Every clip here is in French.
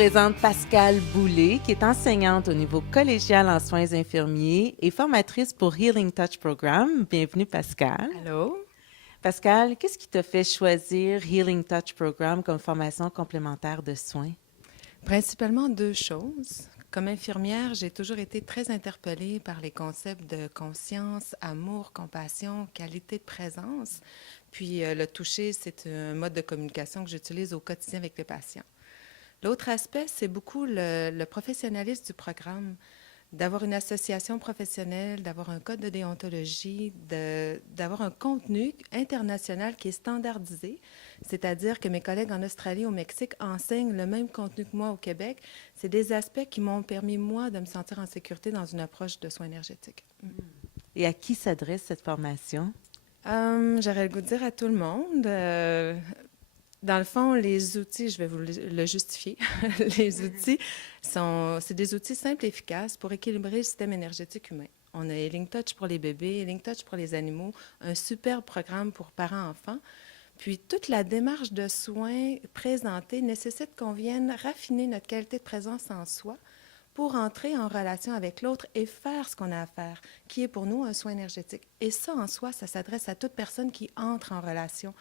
présente Pascale Boulay, qui est enseignante au niveau collégial en soins infirmiers et formatrice pour Healing Touch Program. Bienvenue, Pascale. Allô? Pascale, qu'est-ce qui t'a fait choisir Healing Touch Program comme formation complémentaire de soins? Principalement deux choses. Comme infirmière, j'ai toujours été très interpellée par les concepts de conscience, amour, compassion, qualité de présence. Puis le toucher, c'est un mode de communication que j'utilise au quotidien avec les patients. L'autre aspect, c'est beaucoup le professionnalisme du programme, d'avoir une association professionnelle, d'avoir un code de déontologie, d'avoir un contenu international qui est standardisé, c'est-à-dire que mes collègues en Australie, au Mexique, enseignent le même contenu que moi au Québec. C'est des aspects qui m'ont permis, moi, de me sentir en sécurité dans une approche de soins énergétiques. Et à qui s'adresse cette formation? J'aurais le goût de dire à tout le monde. Dans le fond, les outils, je vais vous le justifier, les outils c'est des outils simples et efficaces pour équilibrer le système énergétique humain. On a Healing Touch pour les bébés, Healing Touch pour les animaux, un super programme pour parents-enfants. Puis toute la démarche de soins présentée nécessite qu'on vienne raffiner notre qualité de présence en soi pour entrer en relation avec l'autre et faire ce qu'on a à faire, qui est pour nous un soin énergétique. Et ça, en soi, ça s'adresse à toute personne qui entre en relation.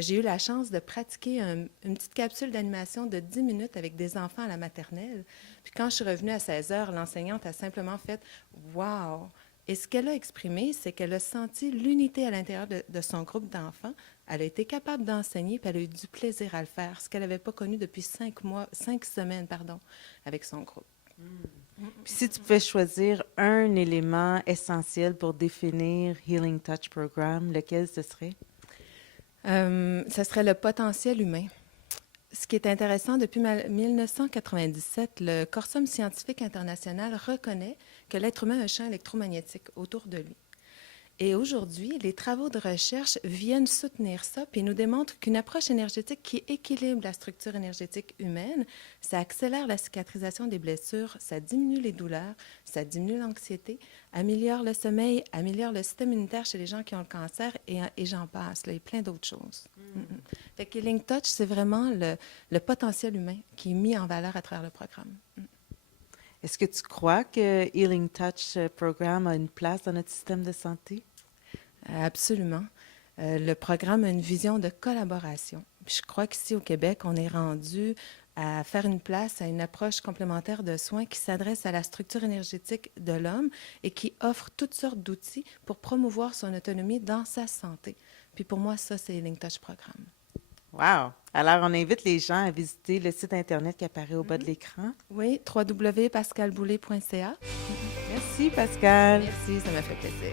J'ai eu la chance de pratiquer une petite capsule d'animation de 10 minutes avec des enfants à la maternelle. Puis quand je suis revenue à 16 heures, l'enseignante a simplement fait « Wow! » Et ce qu'elle a exprimé, c'est qu'elle a senti l'unité à l'intérieur de son groupe d'enfants. Elle a été capable d'enseigner, puis elle a eu du plaisir à le faire, ce qu'elle n'avait pas connu depuis 5 semaines, avec son groupe. Puis si tu pouvais choisir un élément essentiel pour définir Healing Touch Program, lequel ce serait? Ce serait le potentiel humain. Ce qui est intéressant, depuis 1997, le Consortium scientifique international reconnaît que l'être humain a un champ électromagnétique autour de lui. Et aujourd'hui, les travaux de recherche viennent soutenir ça, puis nous démontrent qu'une approche énergétique qui équilibre la structure énergétique humaine, ça accélère la cicatrisation des blessures, ça diminue les douleurs, ça diminue l'anxiété, améliore le sommeil, améliore le système immunitaire chez les gens qui ont le cancer, et j'en passe, là, et plein d'autres choses. Fait que Healing Touch, c'est vraiment le potentiel humain qui est mis en valeur à travers le programme. Est-ce que tu crois que Healing Touch Program a une place dans notre système de santé? Absolument. Le programme a une vision de collaboration. Puis je crois qu'ici au Québec, on est rendu à faire une place à une approche complémentaire de soins qui s'adresse à la structure énergétique de l'homme et qui offre toutes sortes d'outils pour promouvoir son autonomie dans sa santé. Puis pour moi, ça, c'est Healing Touch Programme. Wow! Alors, on invite les gens à visiter le site Internet qui apparaît au bas de l'écran. Oui, www.pascalboulay.ca. Merci, Pascal. Merci, ça m'a fait plaisir.